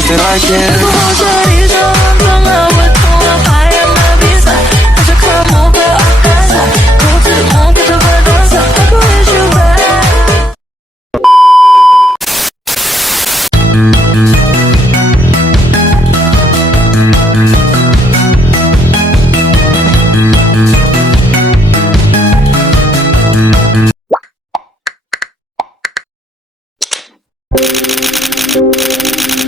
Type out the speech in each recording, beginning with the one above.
lose it like it.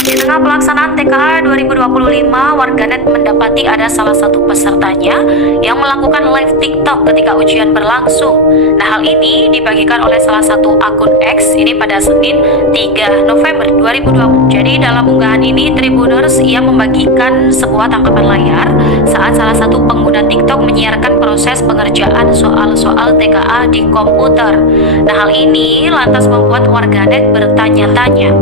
Di tengah pelaksanaan TKA 2025, warganet mendapati ada salah satu pesertanya yang melakukan live TikTok ketika ujian berlangsung. Nah, hal ini dibagikan oleh salah satu akun X ini pada Senin 3 November 2020. Jadi dalam unggahan ini, Tribuners ia membagikan sebuah tangkapan layar saat salah satu pengguna TikTok menyiarkan proses pengerjaan soal-soal TKA di komputer. Nah, hal ini lantas membuat warganet bertanya-tanya.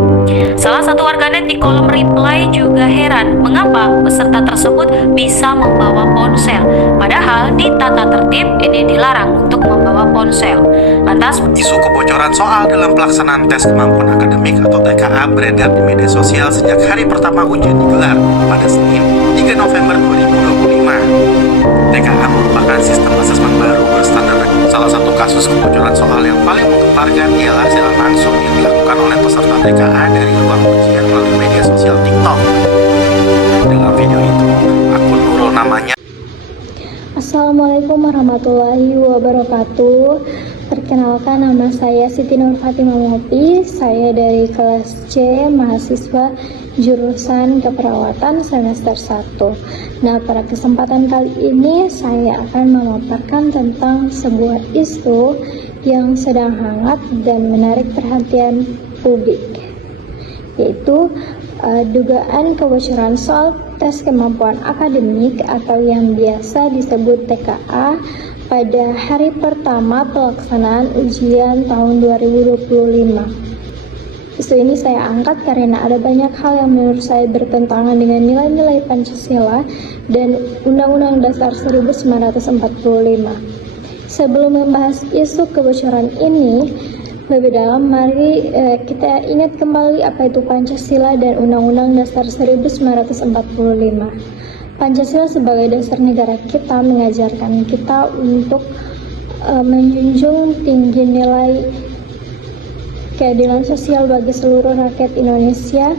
Salah satu warganet di kolom reply juga heran mengapa peserta tersebut bisa membawa ponsel, padahal di tata tertib ini dilarang untuk membawa ponsel. Lantas, isu kebocoran soal dalam pelaksanaan tes kemampuan akademik atau TKA beredar di media sosial sejak hari pertama ujian digelar pada Senin 3 November 2025. TKA merupakan sistem asesmen baru berstandar. Salah satu kasus kebocoran soal yang paling menggemparkan ialah siaran langsung yang dilakukan oleh peserta TKA dari ruang ujian melalui media sosial TikTok. Dalam video itu, akun Nurul namanya. Assalamualaikum warahmatullahi wabarakatuh. Perkenalkan, nama saya Siti Nur Fatimah Mopi. Saya dari kelas C, mahasiswa jurusan keperawatan semester 1. Nah, pada kesempatan kali ini saya akan memaparkan tentang sebuah isu yang sedang hangat dan menarik perhatian publik, yaitu dugaan kebocoran soal tes kemampuan akademik atau yang biasa disebut TKA pada hari pertama pelaksanaan ujian tahun 2025. Isu ini saya angkat karena ada banyak hal yang menurut saya bertentangan dengan nilai-nilai Pancasila dan Undang-Undang Dasar 1945. Sebelum membahas isu kebocoran ini lebih dalam, mari kita ingat kembali apa itu Pancasila dan Undang-Undang Dasar 1945. Pancasila sebagai dasar negara kita mengajarkan kita untuk menjunjung tinggi nilai keadilan sosial bagi seluruh rakyat Indonesia,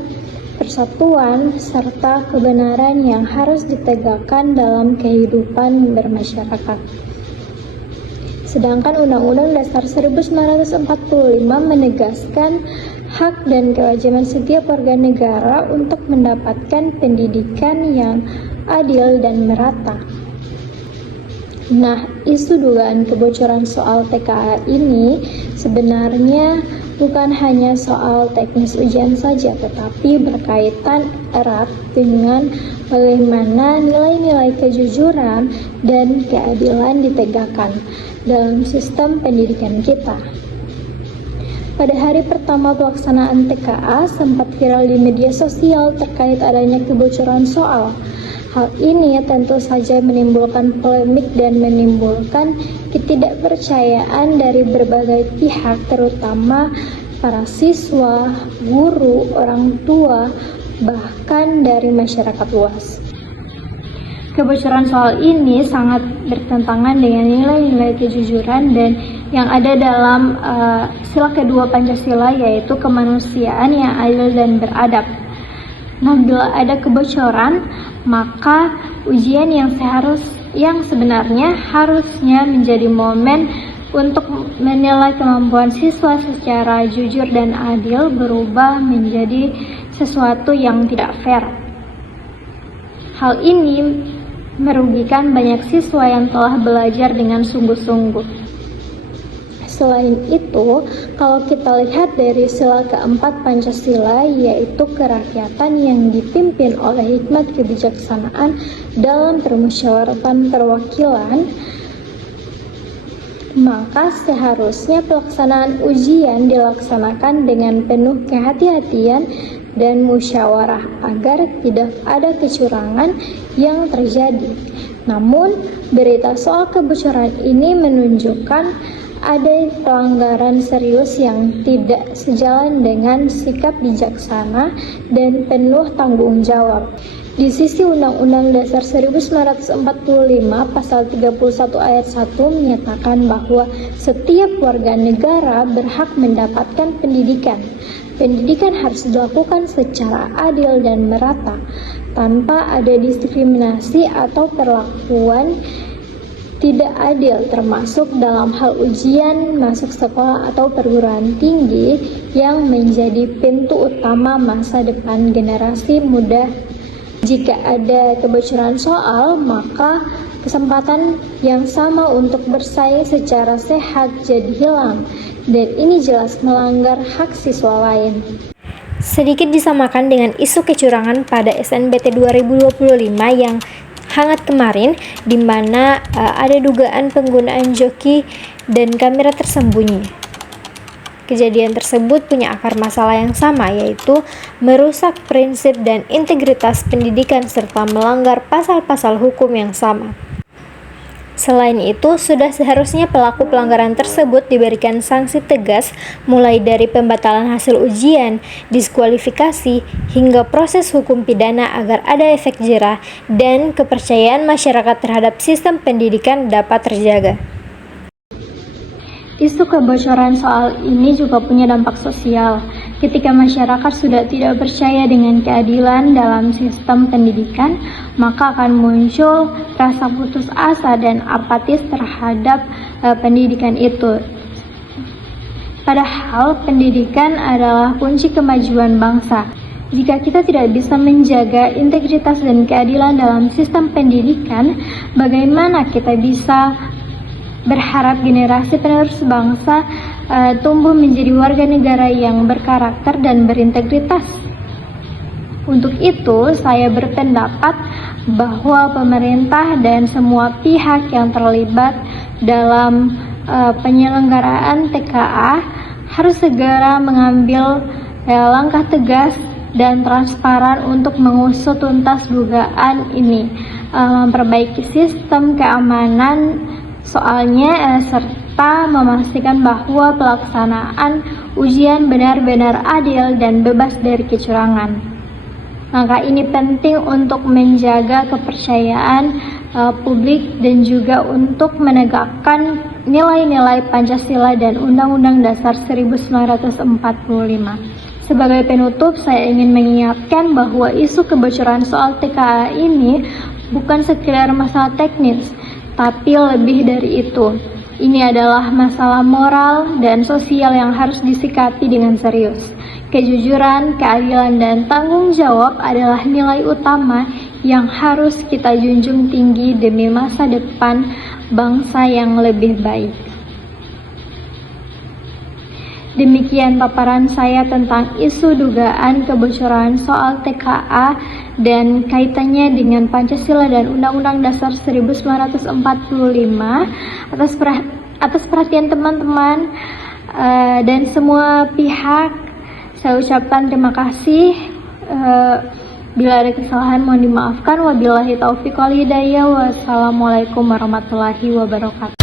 persatuan, serta kebenaran yang harus ditegakkan dalam kehidupan bermasyarakat. Sedangkan Undang-Undang Dasar 1945 menegaskan hak dan kewajiban setiap warga negara untuk mendapatkan pendidikan yang adil dan merata. Nah, isu dugaan kebocoran soal TKA ini sebenarnya bukan hanya soal teknis ujian saja, tetapi berkaitan erat dengan bagaimana nilai-nilai kejujuran dan keadilan ditegakkan dalam sistem pendidikan kita. Pada hari pertama pelaksanaan TKA sempat viral di media sosial terkait adanya kebocoran soal. Hal ini tentu saja menimbulkan polemik dan menimbulkan ketidakpercayaan dari berbagai pihak, terutama para siswa, guru, orang tua, bahkan dari masyarakat luas. Kebocoran soal ini sangat bertentangan dengan nilai-nilai kejujuran dan yang ada dalam sila kedua Pancasila, yaitu kemanusiaan yang adil dan beradab. Nah, bila ada kebocoran, maka ujian yang sebenarnya harusnya menjadi momen untuk menilai kemampuan siswa secara jujur dan adil berubah menjadi sesuatu yang tidak fair. Hal ini merugikan banyak siswa yang telah belajar dengan sungguh-sungguh. Selain itu, kalau kita lihat dari sila keempat Pancasila, yaitu kerakyatan yang dipimpin oleh hikmat kebijaksanaan dalam permusyawaratan perwakilan, maka seharusnya pelaksanaan ujian dilaksanakan dengan penuh kehati-hatian dan musyawarah agar tidak ada kecurangan yang terjadi. Namun, berita soal kebocoran ini menunjukkan ada pelanggaran serius yang tidak sejalan dengan sikap bijaksana dan penuh tanggung jawab. Di sisi Undang-Undang Dasar 1945 pasal 31 ayat 1 menyatakan bahwa setiap warga negara berhak mendapatkan pendidikan. Pendidikan harus dilakukan secara adil dan merata, tanpa ada diskriminasi atau perlakuan tidak adil, termasuk dalam hal ujian masuk sekolah atau perguruan tinggi yang menjadi pintu utama masa depan generasi muda. Jika ada kebocoran soal, maka kesempatan yang sama untuk bersaing secara sehat jadi hilang, dan ini jelas melanggar hak siswa lain. Sedikit disamakan dengan isu kecurangan pada SNBT 2025 yang hangat kemarin, di mana ada dugaan penggunaan joki dan kamera tersembunyi. Kejadian tersebut punya akar masalah yang sama, yaitu merusak prinsip dan integritas pendidikan serta melanggar pasal-pasal hukum yang sama. Selain itu, sudah seharusnya pelaku pelanggaran tersebut diberikan sanksi tegas, mulai dari pembatalan hasil ujian, diskualifikasi, hingga proses hukum pidana agar ada efek jerah dan kepercayaan masyarakat terhadap sistem pendidikan dapat terjaga. Isu kebocoran soal ini juga punya dampak sosial. Ketika masyarakat sudah tidak percaya dengan keadilan dalam sistem pendidikan, maka akan muncul rasa putus asa dan apatis terhadap pendidikan itu. Padahal pendidikan adalah kunci kemajuan bangsa. Jika kita tidak bisa menjaga integritas dan keadilan dalam sistem pendidikan, bagaimana kita bisa berharap generasi penerus bangsa tumbuh menjadi warga negara yang berkarakter dan berintegritas? Untuk itu, saya berpendapat bahwa pemerintah dan semua pihak yang terlibat dalam penyelenggaraan TKA harus segera mengambil langkah tegas dan transparan untuk mengusut tuntas dugaan ini, memperbaiki sistem keamanan soalnya, serta memastikan bahwa pelaksanaan ujian benar-benar adil dan bebas dari kecurangan. Langkah ini penting untuk menjaga kepercayaan publik dan juga untuk menegakkan nilai-nilai Pancasila dan Undang-Undang Dasar 1945. Sebagai penutup, saya ingin mengingatkan bahwa isu kebocoran soal TKA ini bukan sekedar masalah teknis, tapi lebih dari itu. Ini adalah masalah moral dan sosial yang harus disikapi dengan serius. Kejujuran, keadilan, dan tanggung jawab adalah nilai utama yang harus kita junjung tinggi demi masa depan bangsa yang lebih baik. Demikian paparan saya tentang isu dugaan kebocoran soal TKA dan kaitannya dengan Pancasila dan Undang-Undang Dasar 1945. Atas perhatian teman-teman dan semua pihak, saya ucapkan terima kasih. Bila ada kesalahan mohon dimaafkan. Wabillahi taufiq wal hidayah. Wassalamualaikum warahmatullahi wabarakatuh.